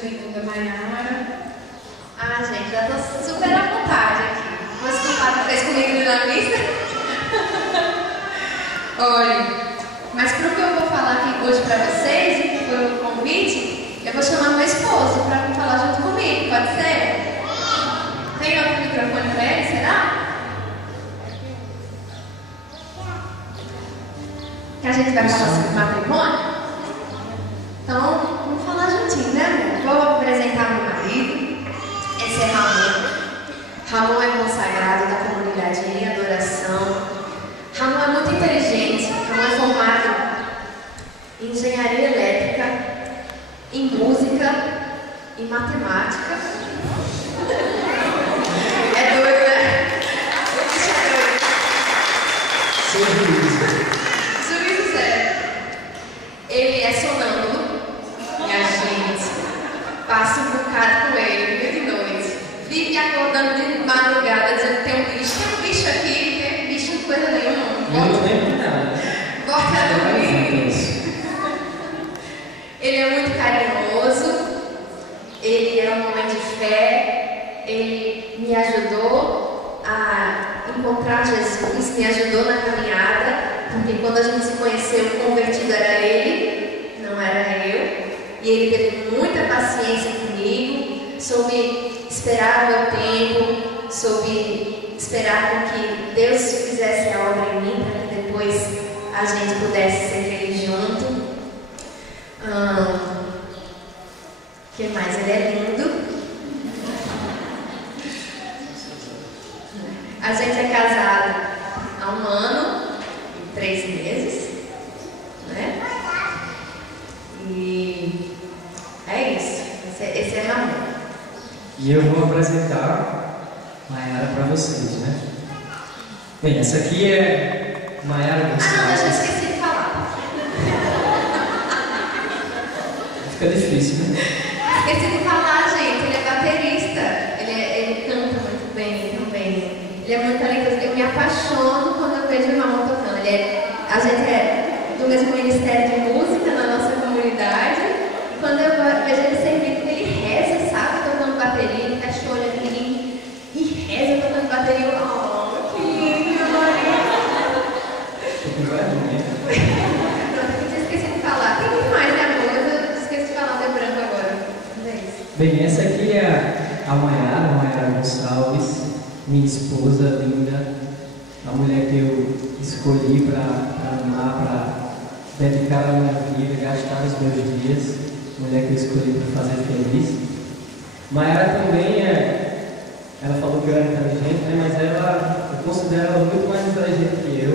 segunda Maiara. Ah, gente, já tô super à vontade aqui. Vou escutar o que fez comigo na lista. Olha, mas para o que eu vou falar aqui hoje para vocês, que foi o convite, eu vou chamar meu esposo para vir falar junto comigo, pode ser? Tem outro microfone para ele, será? Que a gente vai falar sobre matrimônio? Então, vamos falar juntinho, né, amor? Vou apresentar meu marido. Esse é Ramon. Ramon é consagrado da comunidade em adoração. Ramon é muito inteligente. Ramon é formado em engenharia elétrica, em música, em matemática. É doido, né? O bicho é doido. Juízo zero. Ele é sonâmbulo. E a gente passa um bocado com ele, dia e noite. Vive acordando de madrugada dizendo que tem um bicho aqui, tem bicho de coisa nenhuma. Eu não lembro nada. Volta a dormir. Ele é muito carinhoso, ele é um homem de fé, ele me ajudou a encontrar Jesus, me ajudou na caminhada, porque quando a gente se conheceu, o convertido era ele, não era eu. E ele teve muita paciência comigo, soube esperar o meu tempo, soube esperar com que Deus fizesse a obra em mim, para que depois a gente pudesse ser feliz junto. Que mais? Ele é lindo. A gente é casado há 1 ano e 3 meses, né? E é isso. Esse é Ramon. E eu vou apresentar Maiara para vocês, né? Bem, essa aqui é Maiara Ah, não, Gonçalves. eu já esqueci de falar. Fica difícil, né? Esqueci de falar, gente. Ele é baterista. Ele canta muito bem também. Ele é muito talentoso. Eu me apaixono quando eu vejo o Ramon tocando. A gente é do mesmo ministério de música na nossa comunidade. E quando eu vejo ele servindo, ele reza, sabe? Tocando bateria, ele fecha o olho ali e reza tocando bateria. Oh, que lindo, Maria! Tô com vergonha. Eu tinha esquecido de falar. Tem muito mais, né, amor? Eu esqueci de falar, deu branco agora. Mas é isso. Bem, essa aqui é a Maiara Gonçalves, minha esposa linda, a mulher que eu escolhi para amar, para dedicar a minha vida, gastar os meus dias, mulher que eu escolhi para fazer feliz. Maiara também ela falou que eu era inteligente, né, mas eu considero ela muito mais inteligente que eu.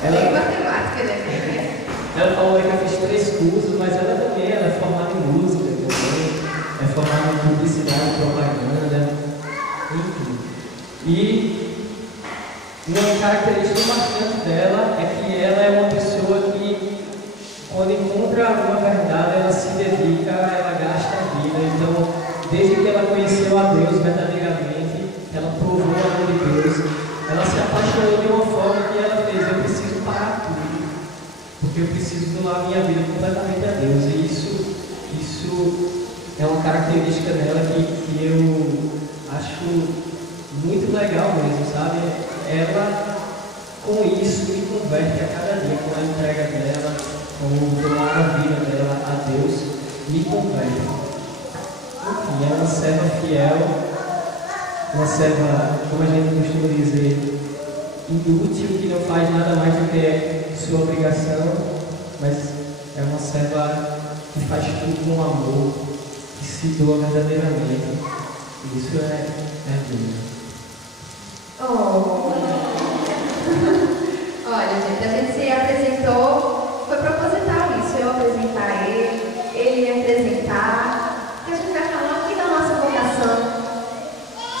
Tem matemática, né? Ela falou que eu fiz 3 cursos, mas ela também é formada em música também, é formada em publicidade, propaganda, enfim. E uma característica marcante dela é que ela é uma pessoa que, quando encontra uma verdade, ela se dedica, ela gasta a vida. Então, desde que ela conheceu a Deus verdadeiramente, ela provou o amor de Deus, ela se apaixonou de uma forma que ela fez: eu preciso parar tudo, porque eu preciso doar minha vida completamente a Deus. E isso é uma característica dela que eu acho muito legal mesmo, sabe? Ela, com isso, me converte a cada dia, com a entrega dela, com o doar a vida dela a Deus, me converte. Enfim, é uma serva fiel, uma serva, como a gente costuma dizer, inútil, que não faz nada mais do que sua obrigação, mas é uma serva que faz tudo com amor, que se doa verdadeiramente. Isso é lindo. Oh. Olha, gente, a gente se apresentou, foi proposital isso, eu apresentar ele me apresentar, que a gente vai falar aqui da nossa vocação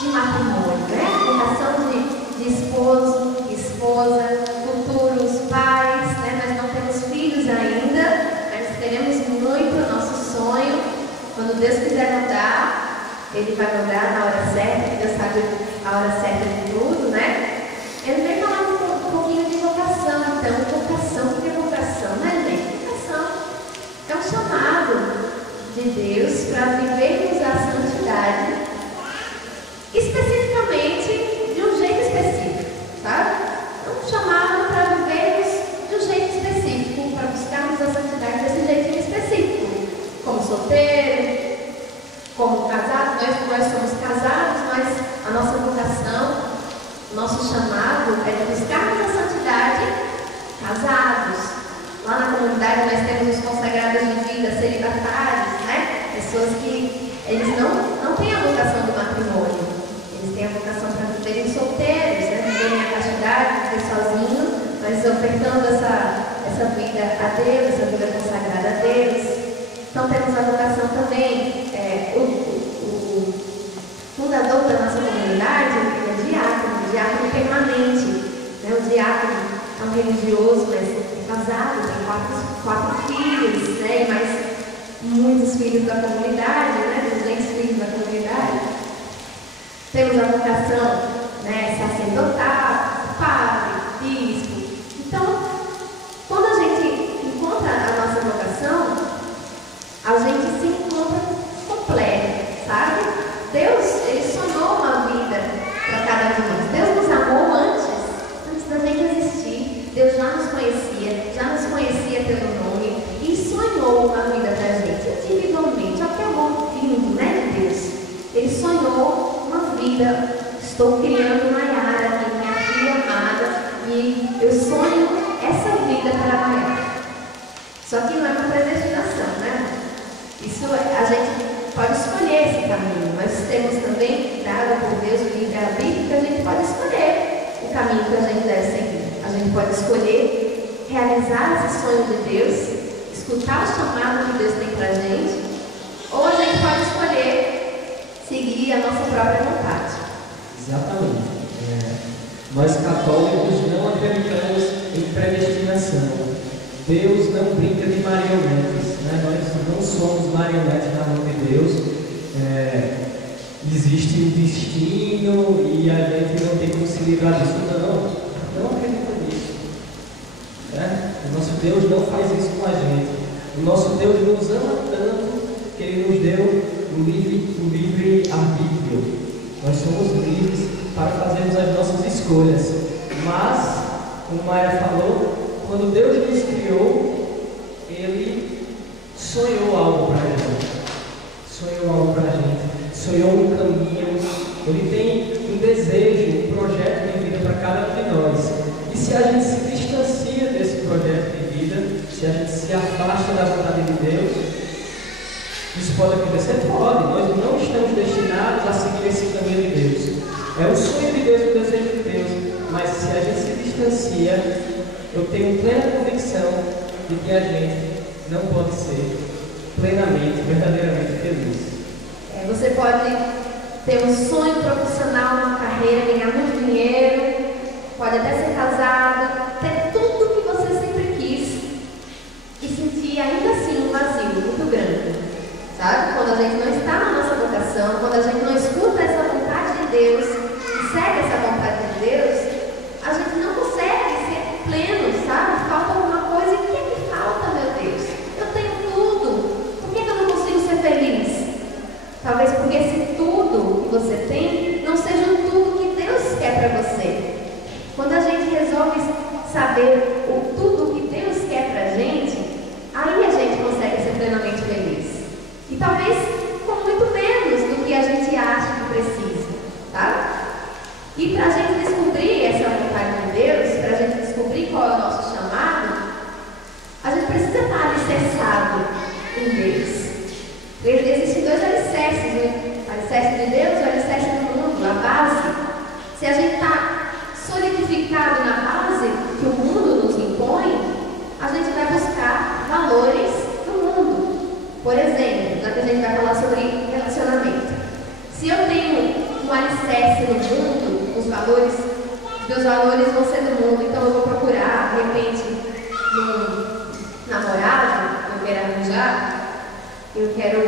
de matrimônio, né? Vocação de esposo, esposa, futuros pais, né? Nós não temos filhos ainda, mas queremos muito, nosso sonho. Quando Deus quiser mudar, Ele vai mudar na hora certa, que Deus sabe a hora certa de tudo, né? Ele vem falar um pouquinho de vocação. Então, vocação, o que é vocação? Não é nem vocação. É um chamado de Deus para viver solteiro, como casado. Nós somos casados, mas a nossa vocação, nosso chamado é de buscarmos a santidade casados. Lá na comunidade nós temos os consagrados de vida, celibatários, né? Pessoas que eles não têm a vocação do matrimônio, eles têm a vocação para viverem solteiros, né? Viverem a castidade, viver sozinhos, mas ofertando essa vida a Deus, essa vida consagrada a Deus. Então temos a vocação também, o fundador da nossa comunidade é diácono permanente, né? O diácono é um religioso, mas é casado, tem quatro filhos, né? E mais muitos filhos da comunidade, né? 200 filhos da comunidade. Temos a vocação, né? Sacerdotal, padre, bispo. Então, quando a gente encontra a nossa vocação, a gente se encontra completo, sabe? Deus, Ele sonhou uma vida para cada um de nós. Deus nos amou antes da gente existir. Deus já nos conhecia pelo nome e sonhou uma vida para a gente, individualmente. Olha que amor lindo, né, de Deus? Ele sonhou uma vida. Estou criando Maiara aqui, minha filha amada, e eu sonho essa vida para a Maiara. Só que não é uma predestinação, né? Isso a gente pode escolher esse caminho. Nós temos também dado por Deus o livre-arbítrio que a gente pode escolher o caminho que a gente deve seguir. A gente pode escolher realizar esse sonho de Deus, escutar o chamado que Deus tem para a gente, ou a gente pode escolher seguir a nossa própria vontade. Exatamente. Nós católicos não acreditamos em predestinação. Deus não brinca de marionetes, né? Nós não somos marionetes na mão de Deus. Existe um destino e a gente não tem como se livrar disso. Não acredito nisso. O nosso Deus não faz isso com a gente. O nosso Deus nos ama tanto que Ele nos deu o livre arbítrio. Nós somos livres para fazermos as nossas escolhas. Mas, como Maia falou, quando Deus nos criou, Ele sonhou algo para a gente. Sonhou um caminho. Ele tem um desejo, um projeto de vida para cada um de nós. E se a gente se distancia desse projeto de vida, se a gente se afasta da vontade de Deus, isso pode acontecer? Pode. Nós não estamos destinados a seguir esse caminho de Deus. É o sonho de Deus, o desejo de Deus. Mas se a gente se distancia, eu tenho plena convicção de que a gente não pode ser plenamente, verdadeiramente feliz. Você pode ter um sonho profissional, uma carreira, ganhar muito dinheiro, pode até ser casado, ter tudo o que você sempre quis e sentir ainda assim um vazio muito grande, sabe? Quando a gente não está na nossa vocação, quando a gente não escuta essa vontade de Deus e segue essa vontade de Deus, a gente não consegue ser pleno, sabe? Falta alguma coisa. E o que é que falta, meu Deus? Eu tenho tudo, por que eu não consigo ser feliz? Talvez porque esse tudo que você tem não seja o tudo que Deus quer para você. Quando a gente resolve saber o tudo que Deus quer para a gente, aí a gente consegue ser plenamente feliz. E talvez com muito menos do que a gente acha que precisa, tá? E para a gente descobrir essa vontade de Deus, para a gente descobrir qual é o nosso chamado, a gente precisa estar alicerçado em Deus. Existem dois alicerces, o alicerce de Deus e o alicerce do mundo, a base. Se a gente está solidificado na base que o mundo nos impõe, a gente vai buscar valores do mundo. Por exemplo, já que a gente vai falar sobre relacionamento. Se eu tenho um alicerce no mundo, os meus valores vão ser do mundo, então eu vou procurar, de repente, um namorado, eu quero arranjar. Eu quero,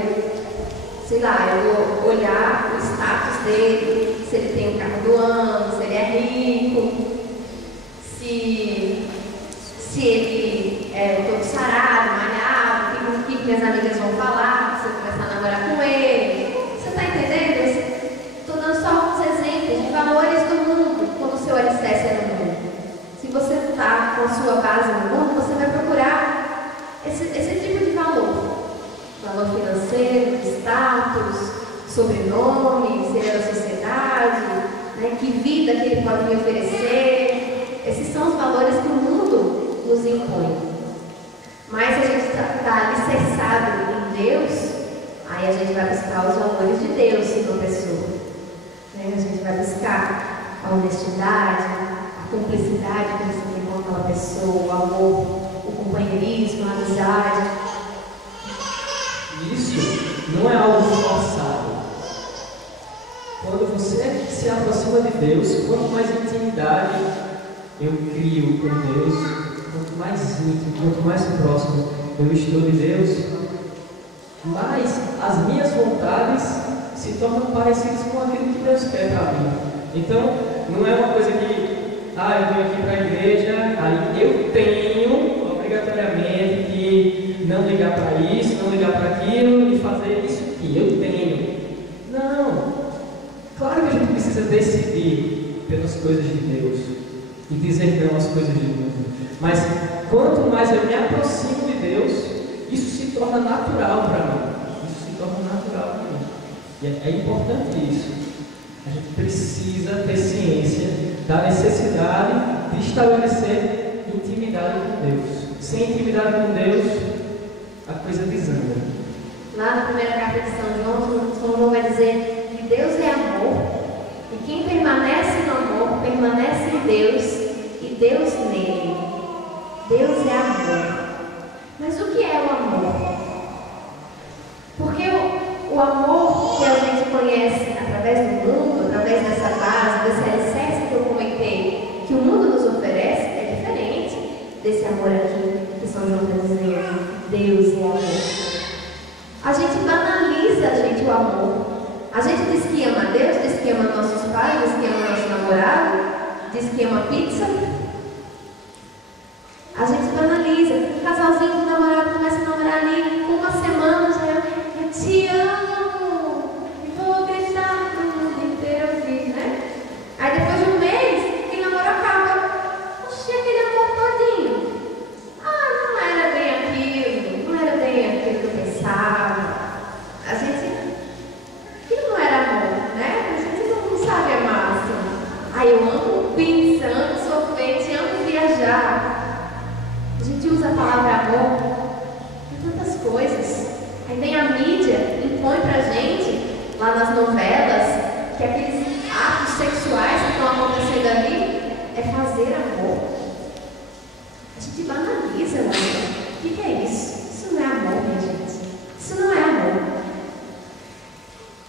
sei lá, eu vou olhar o status dele, se ele tem o carro do ano, se ele é rico, se ele é todo sarado, malhado, o que minhas amigas vão falar, se eu começar a namorar com ele. Você está entendendo? Estou dando só alguns exemplos de valores do mundo, quando o seu alicerce é no mundo. Se você está com a sua base no mundo, você vai procurar esse tipo de valor. Valor financeiro. sobrenome, se ele é da sociedade, né? Que vida que ele pode me oferecer. Esses são os valores que o mundo nos impõe. Mas se a gente está alicerçado em Deus, aí a gente vai buscar os valores de Deus em uma pessoa. Né? A gente vai buscar a honestidade, a cumplicidade que você tem com aquela pessoa, o amor, o companheirismo, a amizade. Isso não é algo forçado. Quando você se aproxima de Deus, quanto mais intimidade eu crio com Deus, quanto mais íntimo, quanto mais próximo eu estou de Deus, mais as minhas vontades se tornam parecidas com aquilo que Deus quer para mim. Então, não é uma coisa que, eu vim aqui para a igreja, aí eu tenho obrigatoriamente que não ligar para isso, não ligar para aquilo e fazer isso aqui. Eu tenho. Não. Claro que a gente precisa decidir pelas coisas de Deus e dizer não às coisas de mundo. Mas quanto mais eu me aproximo de Deus, isso se torna natural para mim. Isso se torna natural para mim. E é importante isso. A gente precisa ter ciência da necessidade de estabelecer intimidade com Deus. Sem intimidade com Deus, a coisa desanda. Lá na primeira carta de São João vai dizer que Deus é amor, e quem permanece no amor, permanece em Deus, e Deus nele. Deus é amor. Mas o que é o amor? Porque o amor que a gente conhece através do mundo, através dessa base, desse alicerce que eu comentei, que o mundo nos oferece, é diferente desse amor aqui que São João está dizendo. Deus é amor. A gente banaliza, o amor. A gente diz que ama Deus, diz que ama nossos pais, diz que ama nosso namorado, diz que ama pizza. A gente banaliza. Um casalzinho de namorado começa a namorar ali, com uma semana já eu te amo, e vou gritar pro mundo inteiro ouvir, né? Aí depois de um mês, aquele namoro acaba. Oxi, aquele amor todinho. Não era bem aquilo, não era bem aquilo que eu pensava. A gente, aquilo não era amor, né? A gente não sabe amar assim. Eu amo pizza, amo sorvete, amo viajar. A gente usa a palavra amor para tantas coisas. Aí tem a mídia, impõe pra gente, lá nas novelas, que aqueles atos sexuais que estão acontecendo ali é fazer amor. A gente banaliza o amor. O que é isso? Isso não é amor, minha gente. Isso não é amor.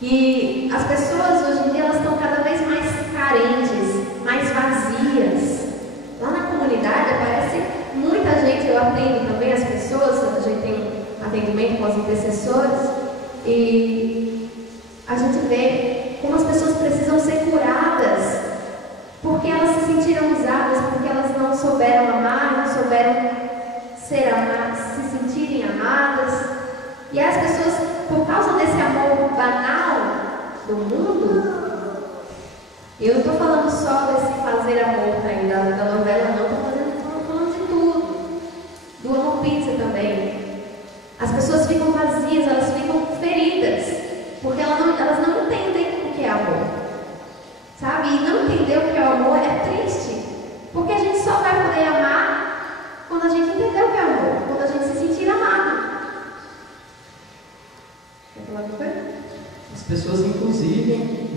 E as pessoas hoje em dia elas estão cada vez mais carentes, mais vazias. Lá na comunidade aparece muita gente, eu atendo também as pessoas, a gente tem um atendimento com os intercessores e a gente vê como as pessoas precisam ser curadas porque elas se sentiram usadas, porque elas não souberam amar, não souberam ser amadas, se sentirem amadas. E as pessoas, por causa desse amor banal do mundo, eu não estou falando só desse fazer amor da novela, não, estou falando de tudo. Do amor pizza também. As pessoas ficam vazias, elas ficam feridas, porque elas não entendem o que é amor. Sabe? E não entender o que é o amor é triste, porque a gente só vai poder amar quando a gente entender o que é amor, quando a gente se sentir amado. Quer falar alguma coisa? As pessoas, inclusive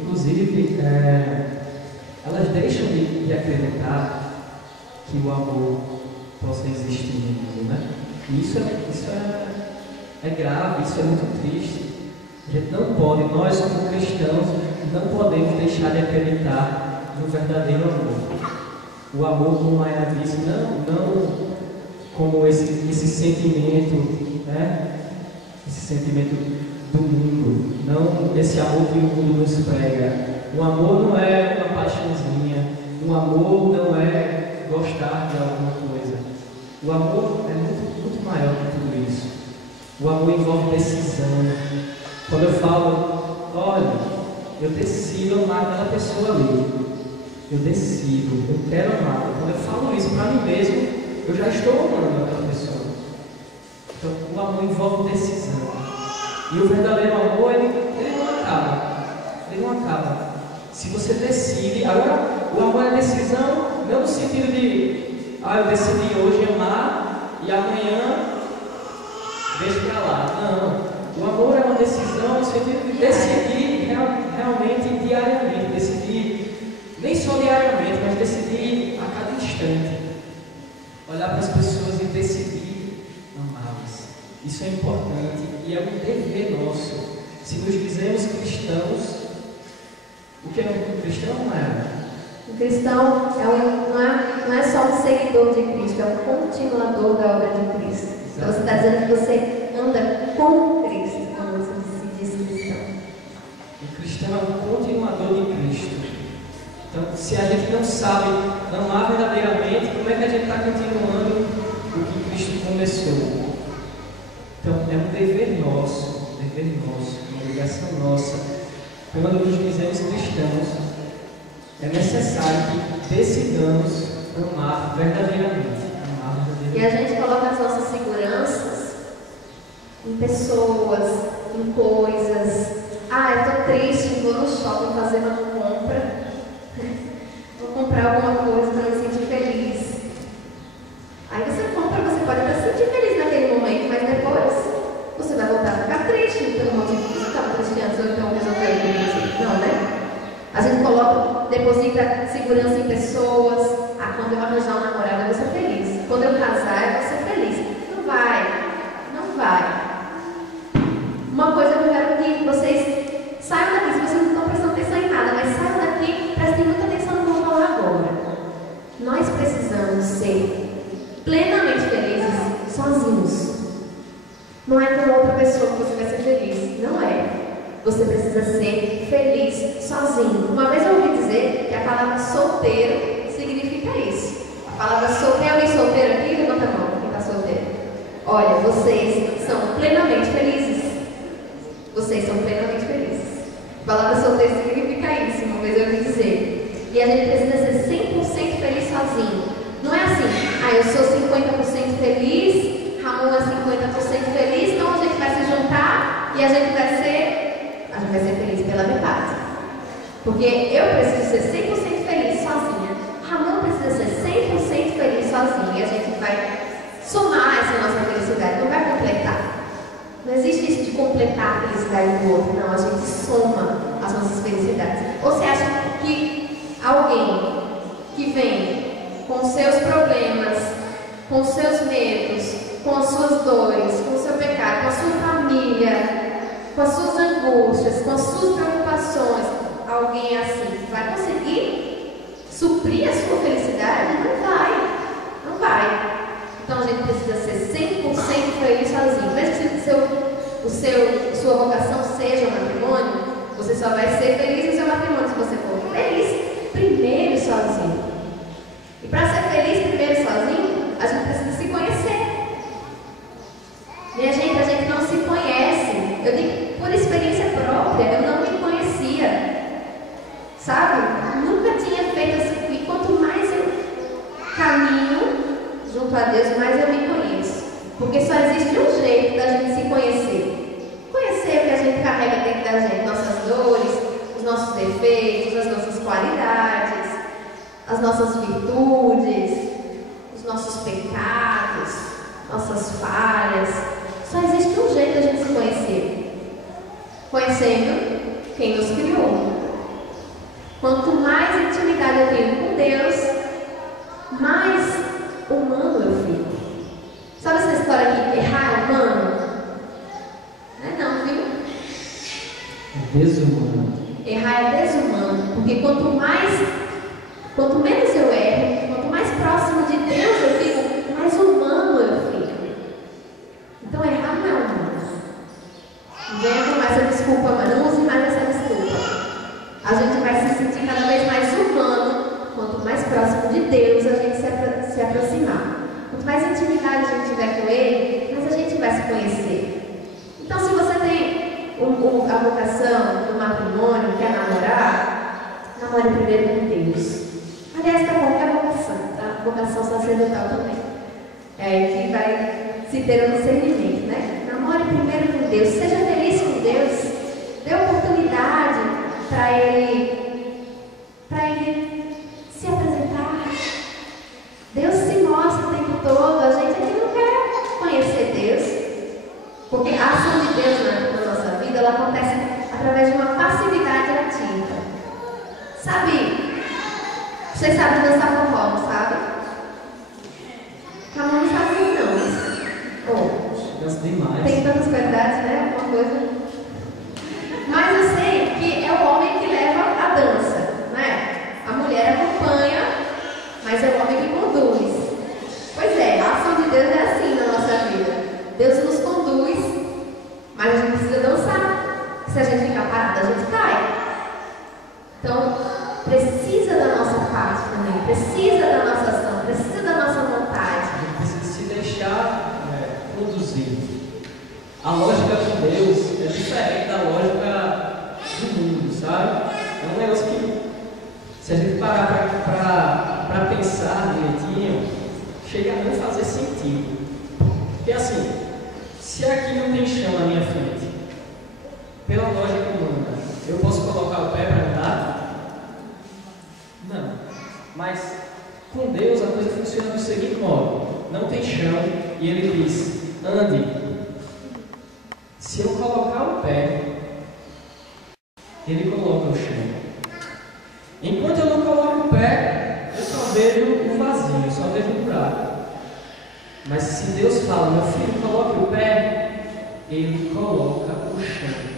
elas deixam de acreditar que o amor possa existir no mundo, né? E isso é grave, isso é muito triste. A gente não pode, nós como cristãos, não podemos deixar de acreditar no verdadeiro amor. O amor, como a Ana disse, não como esse sentimento, né? Esse sentimento do mundo, não esse amor que o mundo nos prega. O amor não é uma paixãozinha, o amor não é gostar de alguma coisa. O amor é muito, muito maior que tudo isso. O amor envolve decisão. Quando eu falo, olha, eu decido amar aquela pessoa ali, eu decido, eu quero amar. Quando eu falo isso para mim mesmo, eu já estou amando aquela pessoa. Então, o amor envolve decisão. E o verdadeiro amor, ele não acaba. casada. Se você decide, agora o amor é decisão, não no sentido de, eu decidi hoje amar e amanhã deixo pra lá. Não, o amor é uma decisão no sentido de decidir realmente diariamente, decidir, nem só diariamente, mas decidir a cada instante. Olhar para as pessoas e decidir amá-las. Isso é importante e é um dever nosso. Se nos dizemos cristãos, o que é um cristão? Não é? O cristão não é só um seguidor de Cristo, é um continuador da obra de Cristo. Então você está dizendo que você anda com Cristo quando você se diz cristão. O cristão é um continuador de Cristo. Então, se a gente não sabe amar verdadeiramente, como é que a gente está continuando o que Cristo começou? Então, é um dever nosso, uma obrigação nossa. Quando nos dizemos cristãos, é necessário que decidamos amar verdadeiramente. E a gente coloca as nossas seguranças em pessoas, em coisas. Eu estou triste, vou no shopping fazer uma compra. Vou comprar alguma coisa para me sentir feliz. Aí você compra, você pode até se sentir feliz naquele momento, mas depois você vai voltar a ficar triste pelo motivo que você estava triste antes, ou então resolveu isso. Não, né? A gente deposita segurança em pessoas. Quando eu arranjar um namorado, eu vou ser feliz. Quando eu casar, eu vou ser feliz. Não vai. Uma coisa que eu quero que vocês saiam daqui, se vocês não estão prestando atenção em nada, mas saiam daqui, prestem muita atenção no que eu vou falar agora. Nós precisamos ser plenamente felizes sozinhos. Não é com outra pessoa que você vai ser feliz. Não é. Você precisa ser feliz sozinho. Uma vez eu ouvi dizer que a palavra solteiro significa isso. A palavra solteiro, tem alguém solteiro aqui? Levanta a mão, quem está solteiro. Olha, vocês são plenamente felizes. Vocês são plenamente felizes. A palavra solteiro significa isso, uma vez eu ouvi dizer. E a gente precisa ser 100% feliz sozinho. Não é assim, eu sou 50% feliz, Ramon é 50% feliz, então a gente vai se juntar e a gente vai ser feliz pela metade. Porque eu preciso ser 100% feliz sozinha. Ramon precisa ser 100% feliz sozinho. E a gente vai somar essa nossa felicidade, não vai completar. Não existe isso de completar a felicidade do outro. Não, a gente soma as nossas felicidades. Ou você acha que alguém que vem com seus problemas, com seus medos, com as suas dores, com o seu pecado, com a sua família, com as suas angústias, com as suas preocupações, alguém assim vai conseguir suprir a sua felicidade? Não vai. Então a gente precisa ser 100% feliz sozinho. Mesmo que sua vocação seja o matrimônio, você só vai ser feliz no seu matrimônio se você for feliz primeiro sozinho. E para ser feliz primeiro sozinho, a gente precisa se conhecer. Minha gente, a gente não se conhece. Eu digo por experiência própria, eu não me conhecia. Sabe? Nunca tinha feito assim. E quanto mais eu caminho junto a Deus, mais eu me conheço. Porque só existe um jeito da gente se conhecer. Conhecer o que a gente carrega dentro da gente, nossas dores, os nossos defeitos, as nossas qualidades, as nossas virtudes, os nossos pecados, nossas falhas. Só existe um jeito da gente se conhecer. Conhecendo quem nos criou. Quanto mais intimidade eu tenho com Deus, mais humano eu fico. Sabe essa história aqui? Errar é humano? Não, viu? É desumano. Errar é desumano. Porque quanto menos eu erro, quanto mais próximo de Deus eu fico, mais humano eu fico. Então errar não é humano. Venha com essa desculpa, mas não use mais essa desculpa. A gente vai se sentir cada vez mais humano quanto mais próximo de Deus a gente se aproximar. Quanto mais intimidade a gente tiver com Ele, mais a gente vai se conhecer. Então, se você tem a vocação do matrimônio, quer namorar, namore primeiro com Deus. Aliás, para qualquer vocação, tá? Vocação sacerdotal também. É aí que vai se ter um discernimento, né? Namore primeiro com Deus, seja feliz com Deus, dê oportunidade para Ele ela acontece através de uma passividade ativa. Sabe? Vocês sabem dançar forró, não sabe? A mão não sabe muito não. Oh, Dança demais. tem tantas qualidades, né? Uma coisa. Mas eu sei que é o homem que leva a dança, né? A mulher acompanha, mas é o homem que conduz. Pois é, a ação de Deus é assim na nossa vida. Deus nos conduz, mas a gente precisa dançar. Se a gente ficar parado, a gente cai. Então, precisa da nossa parte também, precisa da nossa ação, precisa da nossa vontade. A gente precisa se deixar conduzir. A lógica de Deus é diferente da lógica do mundo, sabe? É um negócio que, se a gente parar para pensar direitinho, chega a não fazer sentido. Porque assim, se aqui não tem chão na minha frente, pela lógica humana, eu posso colocar o pé para andar? Não. Mas com Deus a coisa funciona do seguinte modo: não tem chão e Ele diz, ande. Se eu colocar o pé, Ele coloca o chão. Enquanto eu não coloco o pé, eu só vejo o vazio, eu só vejo o buraco. Mas se Deus fala, meu filho, coloque o pé, Ele coloca o chão.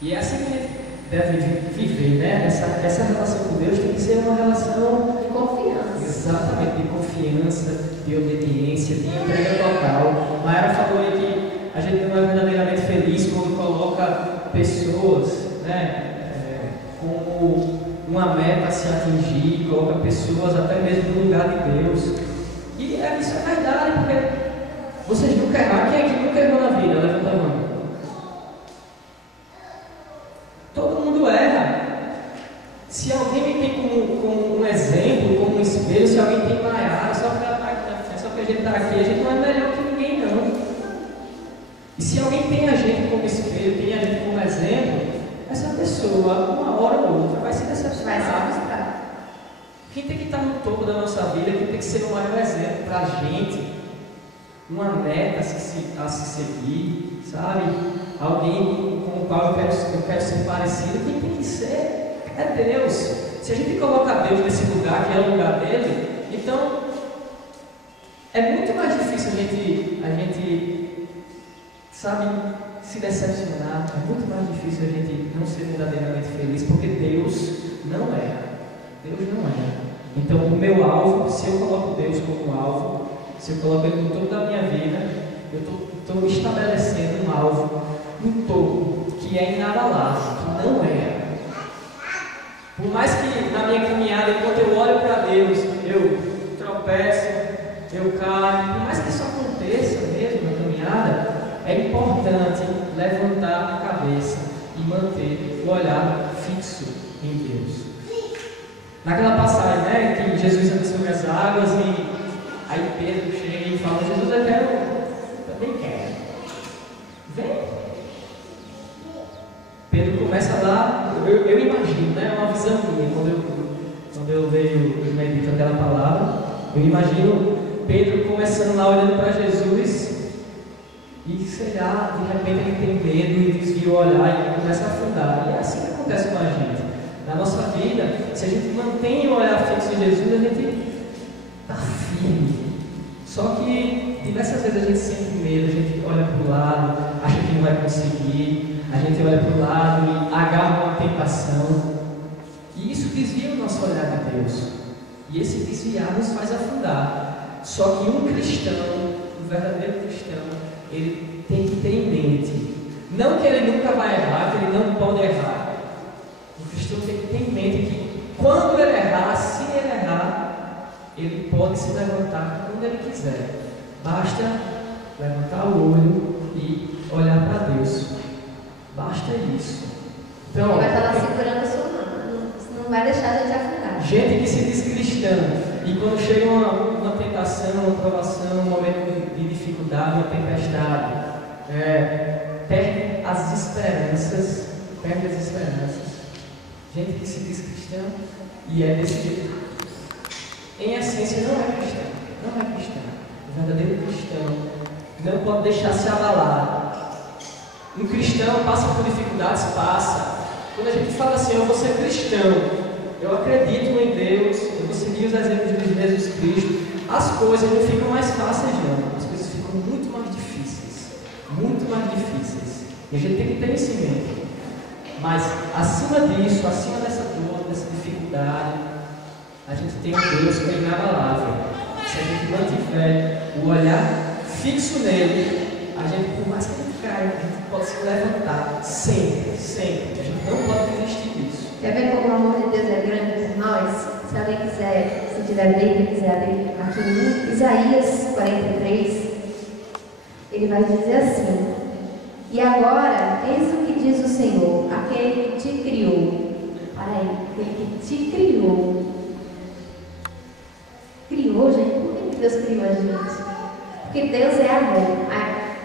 E é assim que a gente deve viver, né? Essa relação com Deus tem que ser uma relação De confiança. exatamente de confiança, de obediência, de entrega total. Mayara falou aí que a gente não é verdadeiramente feliz quando coloca pessoas, né, como uma meta a se atingir, coloca pessoas até mesmo no lugar de Deus. E isso é verdade, porque vocês nunca erraram. Quem aqui nunca errou na vida? Levanta a mão. Todo mundo erra. Se alguém me tem como um exemplo, como um espelho, se alguém tem Mayara, só porque ela está aqui na frente, só porque a gente está aqui, a gente não é melhor que ninguém, não. E se alguém tem a gente como espelho, tem a gente como exemplo, essa pessoa, uma hora ou outra, vai se decepcionar. Quem tem que estar no topo da nossa vida, quem tem que ser o maior exemplo para a gente, uma meta a se seguir, sabe? Alguém com o qual eu quero ser parecido, quem tem que ser é Deus. Se a gente coloca Deus nesse lugar, que é o lugar dele, então é muito mais difícil a gente, sabe, se decepcionar. É muito mais difícil a gente não ser verdadeiramente feliz, porque Deus não erra. Deus não erra. Então, o meu alvo, se eu coloco Deus como alvo, se eu coloco Ele no topo da minha vida, eu estou estabelecendo um alvo no topo, que é inabalável, que não erra. Por mais que na minha caminhada, enquanto eu olho para Deus, eu tropeço, eu caio, por mais que isso aconteça mesmo na caminhada, é importante levantar a cabeça e manter o olhar fixo em Deus. Naquela passagem, né, que Jesus anda sobre as águas e aí Pedro chega e fala, Jesus, eu também quero. Vem. Pedro começa lá, eu imagino, né, uma visão minha, quando eu leio, eu medito aquela palavra, eu imagino Pedro começando lá olhando para Jesus e, sei lá, de repente ele tem medo e desvia o olhar e ele começa a afundar. E é assim que acontece com a gente. Na nossa vida, se a gente mantém o olhar fixo em Jesus, a gente está firme. Só que diversas vezes a gente sente medo, a gente olha para o lado, acha que não vai conseguir, a gente olha para o lado e agarra uma tentação. E isso desvia o nosso olhar de Deus. E esse desviar nos faz afundar. Só que um cristão, um verdadeiro cristão, ele tem que ter em mente, não que ele nunca vai errar, que ele não pode errar. O cristão tem que ter em mente que quando ele errar, se ele errar, ele pode se levantar quando ele quiser. Basta levantar o olho e olhar para Deus. Basta isso. Então, Ele vai estar lá segurando a sua mão, não vai deixar a gente afundar. Gente que se diz cristã e quando chega uma tentação, uma provação, um momento de dificuldade, uma tempestade, perde as esperanças. Gente que se diz cristã e é desse jeito. Em essência não é cristão. O verdadeiro cristão não pode deixar se abalar. Um cristão passa por dificuldades, passa. Quando a gente fala assim, eu vou ser cristão, eu acredito em Deus, eu vou seguir os exemplos de Jesus Cristo, as coisas não ficam mais fáceis não, as coisas ficam muito mais difíceis. Muito mais difíceis. E a gente tem que ter isso em mente. Mas acima disso, acima dessa dor, dessa dificuldade, a gente tem um Deus que é inabalável. Se a gente mantiver o olhar fixo nele, a gente, por mais que a gente caia, a gente pode se levantar sempre, sempre. A gente não pode desistir disso. Quer ver como o amor de Deus é grande por nós? Se alguém quiser, se tiver Bíblia, quiser abrir aqui em Isaías 43, ele vai dizer assim: e agora, eis o que diz o Senhor, aquele que te criou. Para aí, aquele que te criou. Criou, gente? Por que Deus criou a gente? Porque Deus é amor.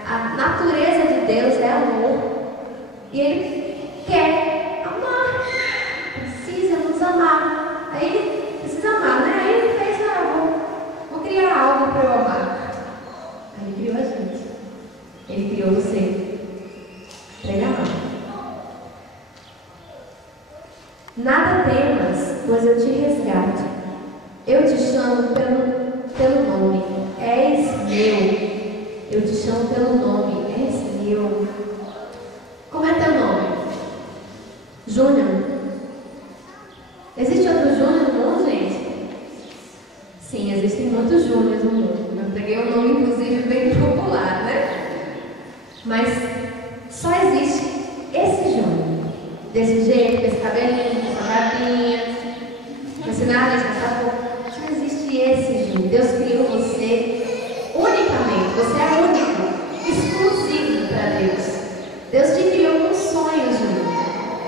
A natureza de Deus é amor. E Ele quer amar. Precisa nos amar. Aí Ele precisa amar, né? Aí Ele fez, vou criar algo para eu amar. Aí Ele criou a gente. Ele criou você para Ele amar. Nada temas, pois eu te resgato. Eu te chamo pelo nome. És meu. Eu te chamo pelo nome. És meu. Como é teu nome? Júnior. Existe outro Júnior no mundo, gente? Sim, existem muitos Júniors no mundo. Eu peguei um nome, inclusive, bem popular, né? Mas só existe esse Júnior. Desse jeito, com esse cabelinho, com essa barbinha, com esse nariz, com essa boca. Só existe esse Júnior. Deus criou você unicamente. Você é único, exclusivo para Deus. Deus te criou com sonhos, Júnior.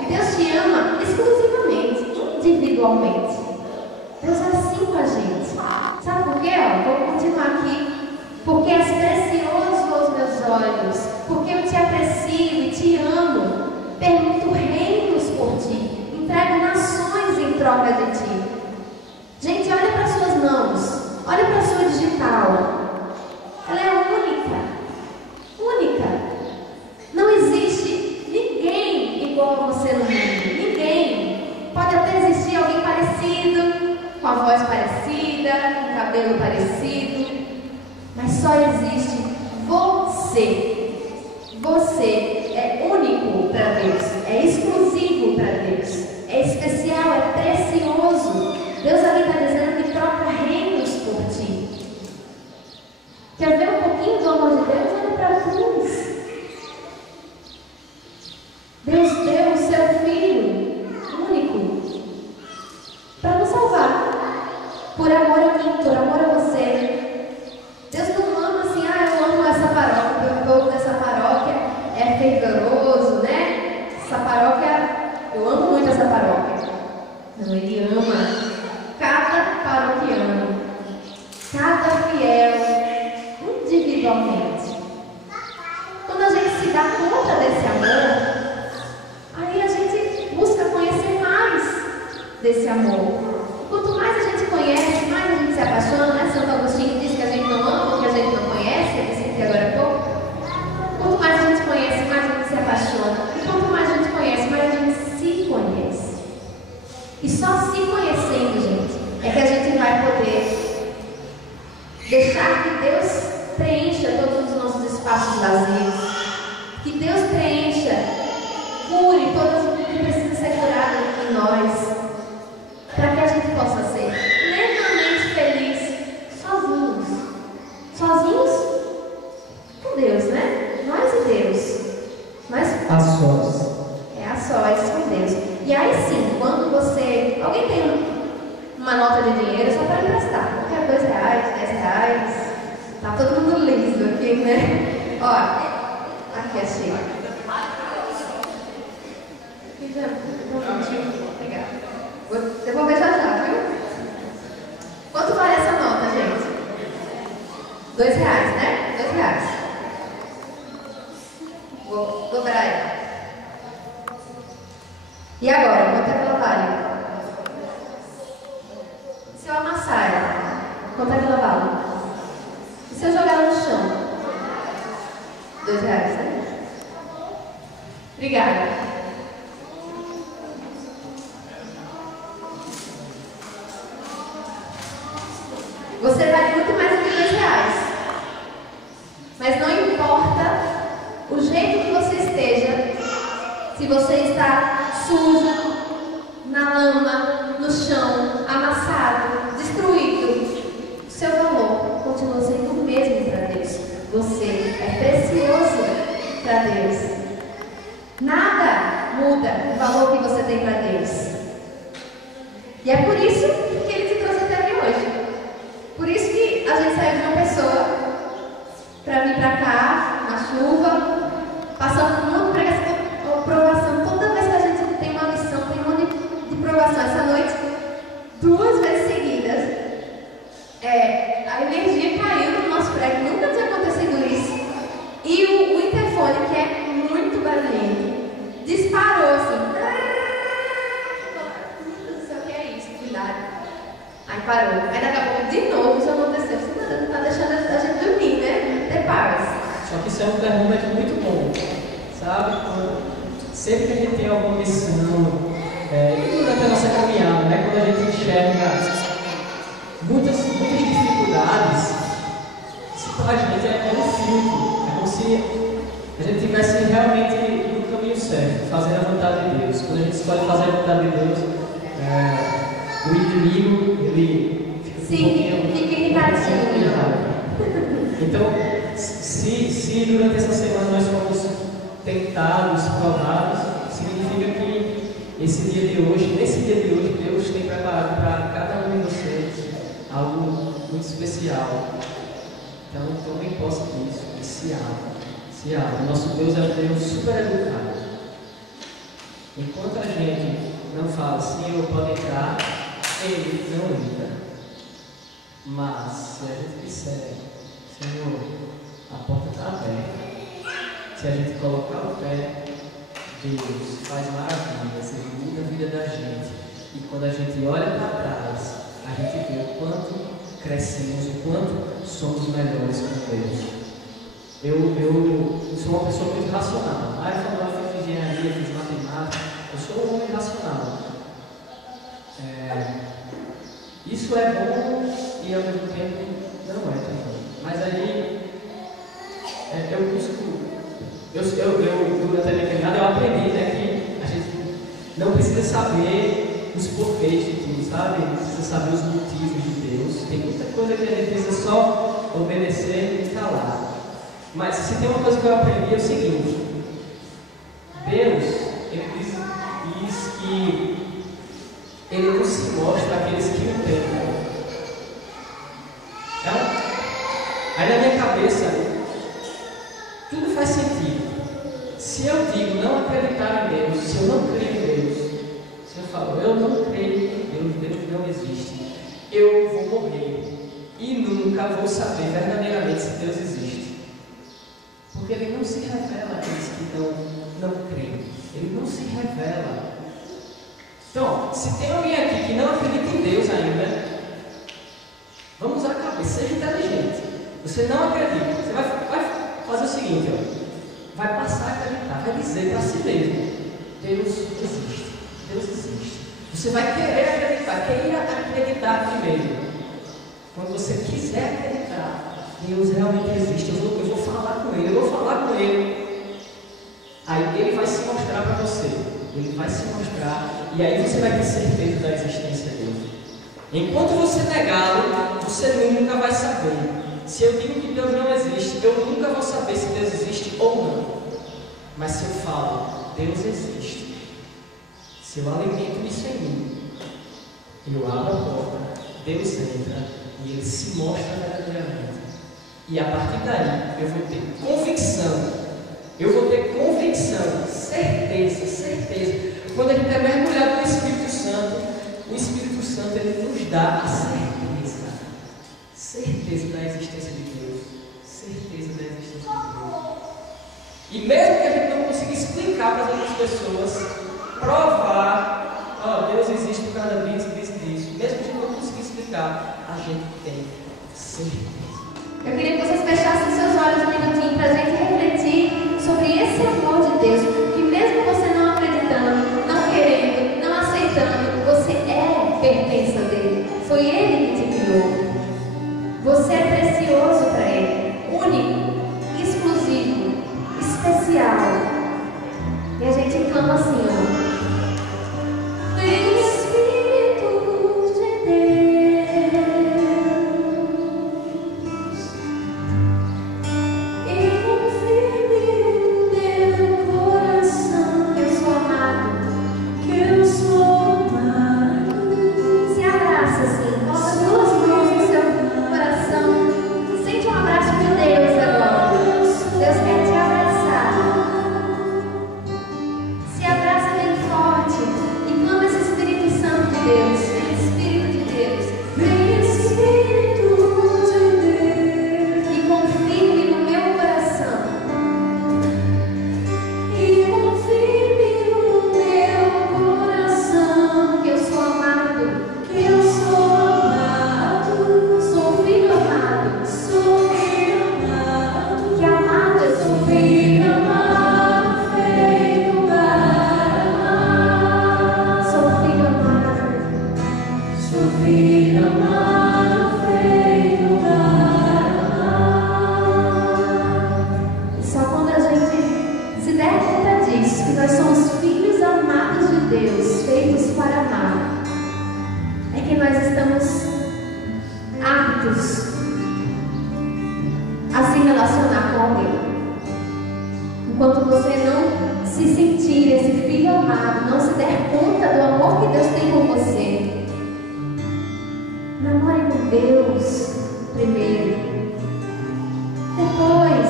E Deus te ama exclusivamente, individualmente. Deus é assim com a gente. Sabe por quê? Vou continuar aqui. Porque és precioso aos meus olhos. Porque eu te aprecio e te amo. Permito reinos por ti. Entrego nações em troca de ti. Gente, olha para suas mãos. Olha para a sua digital. Ela é única. Única. Não existe ninguém igual a você no mundo. Ninguém. Pode até existir alguém parecido, com a voz parecida, com o cabelo parecido. Mas só existe você. Você é único para Deus. É exclusivo para Deus. É especial, é precioso. Deus ali está dizendo que troca reinos por ti. Quer ver um pouquinho do amor de Deus? Olha para a cruz. Deus deu o seu Filho único para nos salvar. Por amor a mim, por amor a você. Deus não ama assim, eu amo essa paróquia, o povo dessa paróquia é fervoroso, né? Essa paróquia, eu amo muito essa paróquia. Não, Ele ama cada paroquiano, cada fiel, individualmente. Quando a gente se dá conta desse amor, aí a gente busca conhecer mais desse amor. Quanto mais a gente conhece, mais a gente se apaixona, né? Santo Agostinho diz que a gente não ama porque a gente não conhece, eu disse aqui agora há pouco. Quanto mais a gente conhece, mais a gente se apaixona. E quanto mais a gente conhece, mais a gente se conhece. E só se conhecendo, gente, é que a gente vai poder deixar que Deus preencha todos os nossos espaços vazios. Que Deus preencha, cure todo o que precisa ser curado em nós. Para que a gente possa ser plenamente feliz sozinhos. Sozinhos com Deus, né? Nós e Deus. Mas A sós. é a sós com Deus. E aí sim, quando você... Alguém tem uma nota de dinheiro só para emprestar. Qualquer R$2, R$10. Tá todo mundo liso aqui, né? Ó, aqui achei. Obrigada. Vou devolver já, viu? Quanto vale essa nota, gente? R$2, né? R$2. Vou dobrar ela. E agora, quanto é que ela vale? Se eu amassar ela, quanto é que ela vale? E se eu jogar ela no chão? R$2, né? Obrigada. Você vale muito mais do que R$2. Mas não importa o jeito que você esteja, se você está sujo, na lama, no chão, amassado, destruído, o seu valor continua sendo o mesmo para Deus. Você é precioso para Deus. Nada muda o valor que você tem para Deus. E é por isso que Ele te trouxe até aqui hoje. Por isso que a gente saiu de uma pessoa para vir para cá, na chuva, passando por uma provação. Toda vez que a gente tem uma missão, tem uma de provação. Essa noite, 2 vezes seguidas, a energia caiu no nosso prédio. Nunca tinha acontecido isso. E o interfone, que é muito barulhento, disparou assim. Não sei o que é isso, cuidado. Aí parou. Aí daqui a pouco, de novo, isso aconteceu. Você não tá deixando a gente dormir, né? The powers. Só que isso é um termômetro muito bom, sabe? Sempre que a gente tem alguma missão, e durante a nossa caminhada, né? Quando a gente enxerga muitas dificuldades, isso para a gente é um filtro. É como se a gente estivesse realmente no caminho certo, fazendo a vontade de Deus. Quando a gente escolhe fazer a vontade de Deus, o inimigo, ele fica irritadinho. Então, se durante essa semana nós fomos tentados, provados, significa que nesse dia de hoje, Deus tem preparado para cada um de vocês algo muito especial. Então, tomem posse disso e se abram. Nosso Deus é um Deus super educado. Enquanto a gente não fala, Senhor, pode entrar, Ele não entra. Mas, se a gente disser, Senhor, a porta está aberta, se a gente colocar o pé, Deus faz maravilhas, Ele muda a vida da gente. E quando a gente olha para trás, a gente vê o quanto crescemos, o quanto somos melhores com Deus. Eu sou uma pessoa muito racional. Eu fiz engenharia, fiz matemática. Eu sou um homem racional. Isso é bom e ao mesmo tempo não é também. Mas aí eu busco. Durante a minha caminhada, eu aprendi, né, que a gente não precisa saber os porquês de tudo, sabe? Não precisa saber os motivos de Deus. Tem muita coisa que a gente precisa só obedecer e calar. Mas se tem uma coisa que eu aprendi é o seguinte: Deus, Ele diz que Ele não se mostra àqueles que o temem. Então, aí na minha cabeça, tudo faz sentido. Se eu digo não acreditar em Deus, se eu não creio em Deus, se eu falo eu não creio em Deus, Deus não existe, eu vou morrer e nunca vou saber verdadeiramente se Deus existe. Porque Ele não se revela àqueles que não creem. Ele não se revela. Então, se tem alguém aqui que não acredita em Deus ainda, vamos usar a cabeça, seja inteligente. Você não acredita, você vai fazer o seguinte, vai passar a acreditar, vai dizer para si mesmo: Deus existe, Deus existe. Você vai querer acreditar primeiro. Quando você quiser acreditar, Deus realmente existe, eu vou falar com Ele, aí Ele vai se mostrar para você, Ele vai se mostrar, e aí você vai ter certeza da existência dele. Enquanto você negá-lo, você nunca vai saber. Se eu digo que Deus não existe, eu nunca vou saber se Deus existe ou não. Mas se eu falo, Deus existe, se eu alimento isso em mim, eu abro a porta, Deus entra e Ele se mostra verdadeiramente. E a partir daí, eu vou ter convicção, certeza. Quando a gente é mergulhado no Espírito Santo, o Espírito Santo ele nos dá a certeza da existência de Deus, E mesmo que a gente não consiga explicar para as outras pessoas, provar, Deus existe por causa disso, mesmo que a gente não consiga explicar, a gente tem certeza. Eu queria que vocês fechassem seus olhos um minutinho para a gente refletir sobre esse amor de Deus, que mesmo E a gente clama assim, ó. Vem Espírito de Deus e confirme o meu coração que eu sou amado, que eu sou amado. Se abraça assim, coloca duas mãos no seu coração, sente um abraço de Deus agora. Deus quer te abraçar. Se abraça bem forte e clama esse Espírito Santo de Deus. Vem Espírito de Deus. Vem Espírito de Deus e confirme no meu coração. E confirme no meu coração que eu sou amado, que eu sou amado, sou filho amado, sou filho amado, que amado eu sou filho amado, feito para amar, sou filho amado, feito para amar. E só quando a gente se der conta disso, que nós somos filhos amados de Deus, feitos para amar, é que nós estamos aptos a se relacionar com alguém. Enquanto você não se sentir esse filho amado, não se der conta do amor que Deus tem por você, namore com Deus primeiro. Depois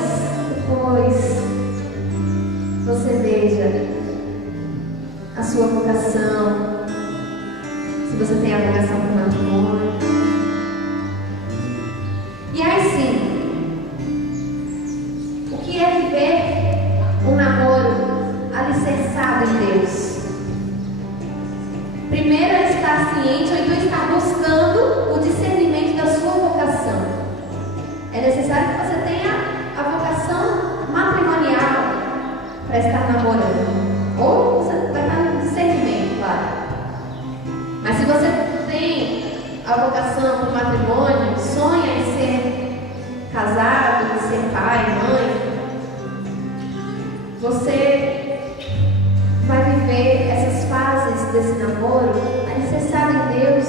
você veja a sua vocação, se você tem a vocação para o matrimônio. E aí sim, o que é viver um namoro alicerçado em Deus? Primeiro é estar ciente, ou então estar buscando o discernimento da sua vocação. É necessário que você tenha a vocação matrimonial para estar namorando. Ou você vai estar no discernimento, claro. Mas se você tem a vocação para o matrimônio, sonha em ser casado, em ser pai, mãe, você vai viver essas fases desse namoro alicerçado em Deus,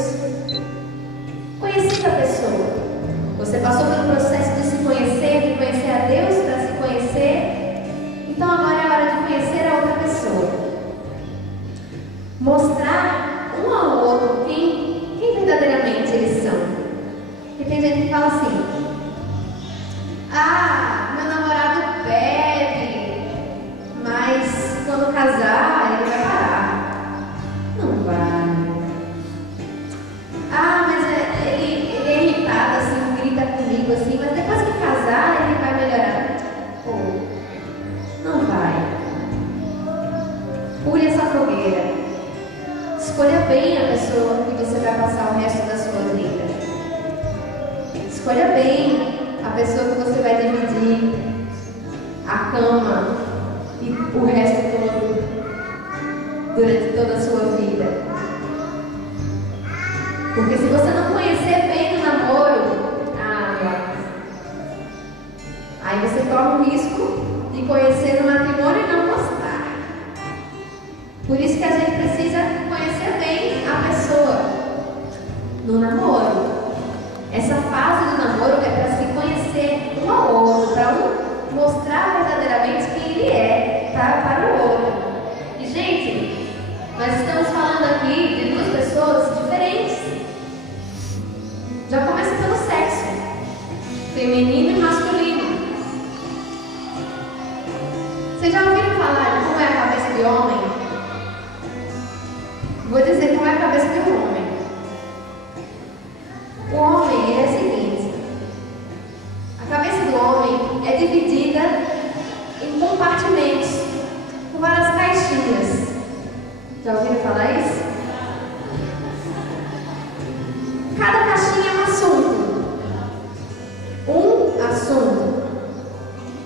conhecendo a pessoa. Você passou pelo processo de se conhecer, de conhecer a Deus para se conhecer. Então agora é hora de conhecer a outra pessoa. Mostrar um ao outro quem verdadeiramente eles são. E tem gente que fala assim: ah, meu namorado bebe, mas quando casar ele vai parar. Não vai. Ah, mas ele é irritado assim, grita comigo assim, mas depois que casar ele vai melhorar. Pô, não vai. Pule essa fogueira. Escolha bem a pessoa que você vai passar o resto da sua vida. Escolha bem a pessoa que você vai dividir a cama e o resto todo durante toda a sua vida. Porque se você não conhecer bem o namoro, aí você corre o risco de conhecer no matrimônio e não gostar. Por isso que a gente precisa conhecer bem a pessoa no namoro. Essa fase do namoro é para se conhecer um ao outro, para um mostrar verdadeiramente quem ele é para o outro. E gente, nós estamos falando aqui de duas pessoas diferentes. Já começa pelo sexo, feminino e masculino. Vocês já ouviram falar de como é a cabeça de homem? Vou dizer como é a cabeça de um homem. O homem, ele é o seguinte: a cabeça do homem é dividida em compartimentos, com várias caixinhas. Já ouviram falar isso? Cada caixinha é um assunto.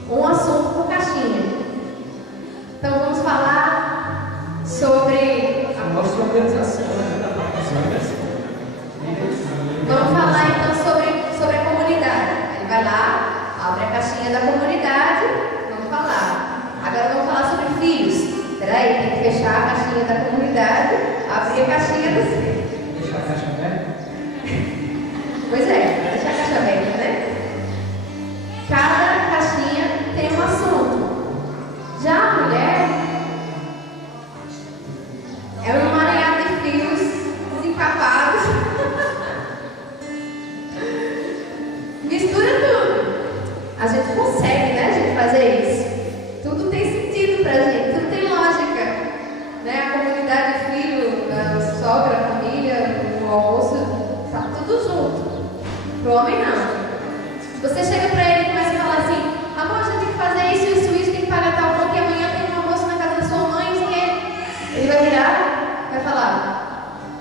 Um assunto por caixinha. Então vamos falar sobre a nossa organização. Vamos falar então sobre a comunidade. Ele vai lá, abre a caixinha da comunidade, vamos falar. Agora vamos falar sobre filhos. aí tem que fechar a caixinha da comunidade, abrir a caixinha do ser. Deixar a caixa aberta? Pois é, deixar a caixa aberta, né? Cada caixinha tem um assunto. Já a mulher é um emaranhado de fios desencapados. Mistura tudo. A gente consegue, né, gente, fazer isso. Tudo tem sentido pra gente, tudo tem lógica. Né? A comunidade de filho, a sogra, a família, o almoço, tá tudo junto. Pro homem não. Você chega pra ele e começa a falar assim: amor, a gente tem que fazer isso, tem que pagar tal coisa, que amanhã tem um almoço na casa da sua mãe, não sei o quê. Ele vai virar, vai falar: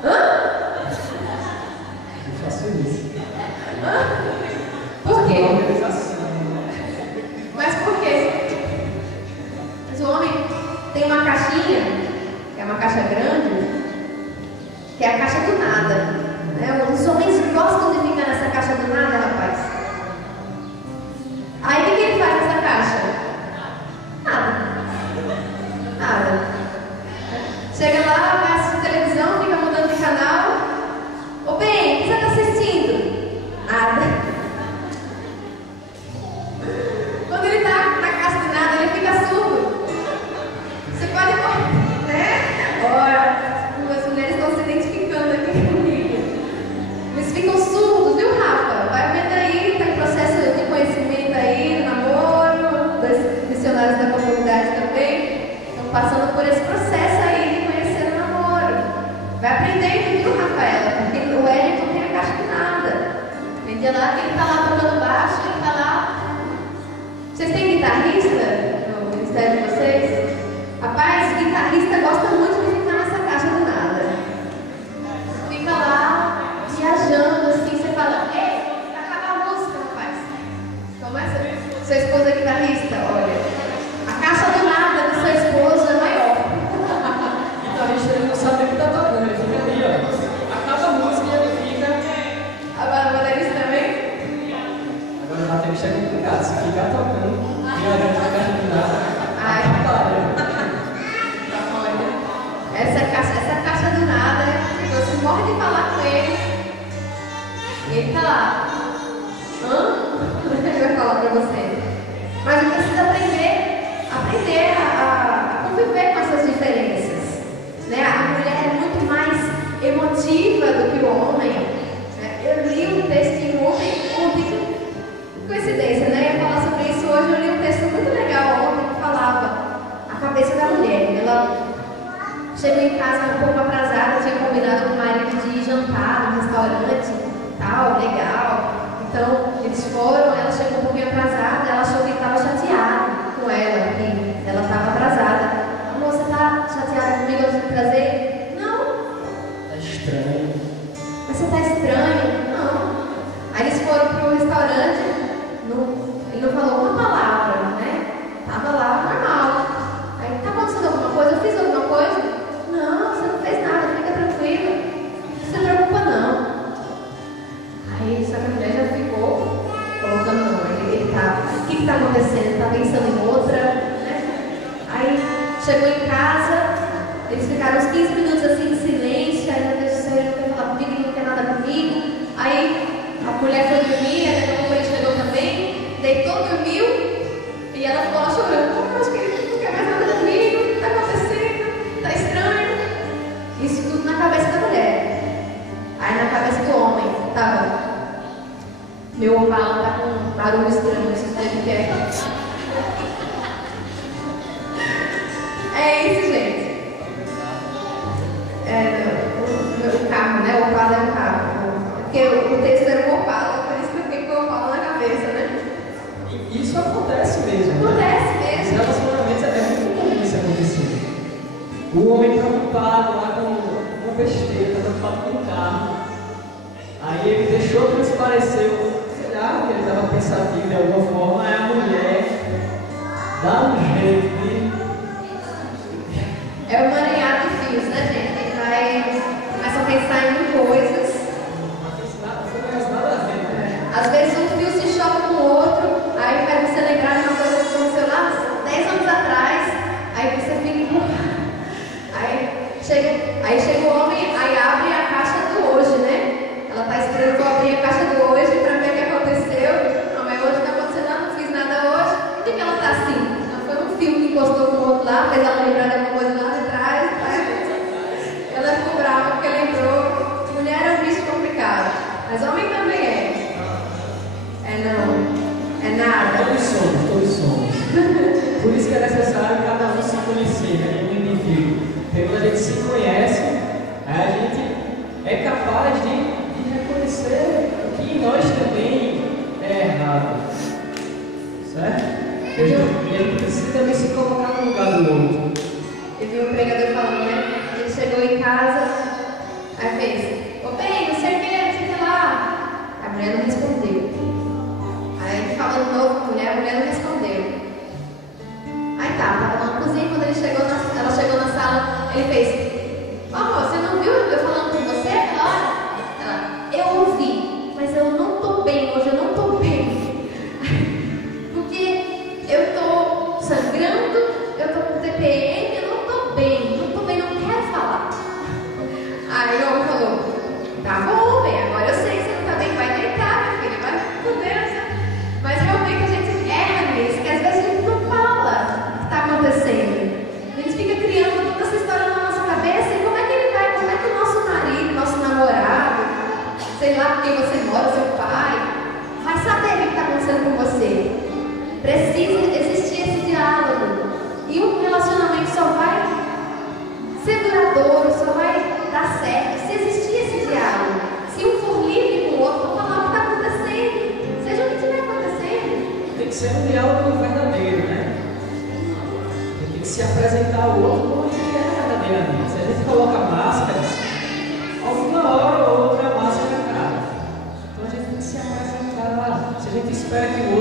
hã? Eu faço isso. Hã? Por quê? Organização. Mas por quê? Mas o homem tem uma caixinha, que é uma caixa grande, que é a caixa do nada. Né? Os homens gostam de ficar nessa caixa do nada, rapaz. Aí o que ele faz nessa caixa? Nada. Nada. Chega lá, vai assistir televisão, fica mudando de canal. Ô bem, o que você está assistindo? Nada. Quando ele está na caixa do nada, ele fica surdo. Você pode, né? Olha, as mulheres estão se identificando aqui comigo. Eles ficam surdos, viu, Rafa? Vai vendo aí, está em processo de conhecimento aí, namoro, dois missionários da comunidade também estão passando por esse processo aí de conhecer o namoro. Vai aprendendo, viu, Rafaela? Porque o Wellington tem a caixa de nada. Aprende lá que ele está lá tocando baixo, ele está lá. Vocês têm guitarrista no ministério de vocês? Rapaz, guitarrista gosta muito de ficar nessa caixa do nada. Fica lá, viajando assim, você fala: ei, acaba a música, rapaz. Começa. Sua esposa é guitarrista, olha. A caixa do nada do seu esposo é maior. Então a gente não sabe o que está tocando, ele fica ali, ó. Acaba a música e ele fica. A baterista também? Agora o baterista é complicado, se ficar tocando, viajando na caixa do nada. Ai. Essa caixa do nada, você morre de falar com ele. E ele tá lá. Hã? Ele vai falar pra você. Mas você precisa aprender a conviver com essas diferenças. Né? A mulher é muito mais emotiva do que o homem. Né? Eu li um texto ontem, coincidência, né? Eu ia falar sobre isso hoje. Eu li um texto muito legal ontem que falava a cabeça da mulher. Ela chegou em casa um pouco atrasada, tinha combinado com o marido de ir jantar no restaurante, tal, legal. Então, eles foram, ela chegou um pouquinho atrasada, ela achou que ele estava chateado com ela, que ela estava atrasada. Amor, você está chateada comigo antes de trazer? Não. Tá estranho. Mas você está estranho? Não. Aí eles foram para o restaurante, ele não falou uma palavra, né? Estava lá normal. Aí, tá acontecendo alguma coisa? Eu fiz alguma coisa? Não, você não fez nada, fica tranquila. Não se preocupa não. Aí essa mulher já ficou colocando não, ele tá. O que está acontecendo? Está pensando em outra, né? Aí chegou em casa, eles ficaram uns 15 minutos assim em silêncio, aí meu Deus do céu, ele não quer falar comigo, ele não quer nada comigo. Aí a mulher foi dormir, daqui a pouco ele chegou também, deitou, dormiu, e ela ficou lá chorando. Eu acho que ele não quer mais nada comigo, o que está acontecendo? Está estranho. Isso tudo na cabeça da mulher. Aí na cabeça do homem, tava. Meu Opala tá com um barulho estranho, isso deve ter. É isso, gente. O carro, né? O Opala é um carro. Porque o texto era um Opala, por isso que eu fiquei com o Opala na cabeça, né? Isso acontece mesmo. Acontece Né? mesmo. Os relacionamentos é muito comum isso acontecer. O homem preocupado lá com uma besteira, preocupado com o carro. Aí ele deixou transparecer, sei lá, que ele estava pensativo de alguma forma, aí a mulher dá um jeito de. É o emaranhado de fios, né, gente? Ele começa a pensar em coisas. Não tem nada a ver, né? Às vezes um fio se choca com o outro, aí faz você lembrar de uma coisa que aconteceu lá 10 anos atrás, aí você fica empurrado. Aí chega o homem, aí abre a caixa do hoje, né? Ela está esperando que eu abrir a caixa do hoje para ver o que aconteceu. Não, mas hoje não aconteceu nada, não fiz nada hoje. Por que ela está assim? Não foi um fio que encostou com o outro lá, fez ela lembrar de alguma coisa lá de trás. Ela ficou brava porque lembrou. Mulher é um bicho complicado, mas homem também é. É nada. Todos somos. Por isso que é necessário cada um se conhecer, né? Como indivíduo. Porque quando a gente se conhece, a gente é capaz de reconhecer que nós também é errado. Certo? Ele precisa também se colocar no lugar do outro. Eu vi um pregador falando, né? Ele chegou em casa, aí fez: ô bem, não sei o que lá. A mulher não respondeu. Aí ele falou de novo com a mulher não respondeu. Aí tá, tava na cozinha, quando ela chegou na sala, ele fez: amor, você não viu eu falando com você aquela hora? Eu ouvi, mas eu não tô bem hoje, eu não tô bem. Porque eu tô sangrando, eu tô com TPM, eu não tô bem, não quero falar. Aí o homem falou: tá bom, bem, agora eu sei que você não tá bem, vai deitar, meu filho, vai com Deus. Mas realmente a gente erra nisso, que às vezes a gente não fala o que está acontecendo. A gente fica criando toda essa história na nossa cabeça e como é que o nosso marido, nosso namorado, sei lá com quem você mora, seu pai, vai saber o que está acontecendo com você. Precisa existir esse diálogo. E um relacionamento só vai ser duradouro, só vai dar certo se existir esse diálogo. Se um for livre com o outro, vou falar o que está acontecendo. Seja o que estiver acontecendo. Tem que ser um diálogo verdadeiro, né? Tem que se apresentar ao outro como ele é verdadeiramente. Se a gente coloca máscaras, alguma hora ou outra a máscara cai. Então a gente tem que se apresentar. Se a gente espera que o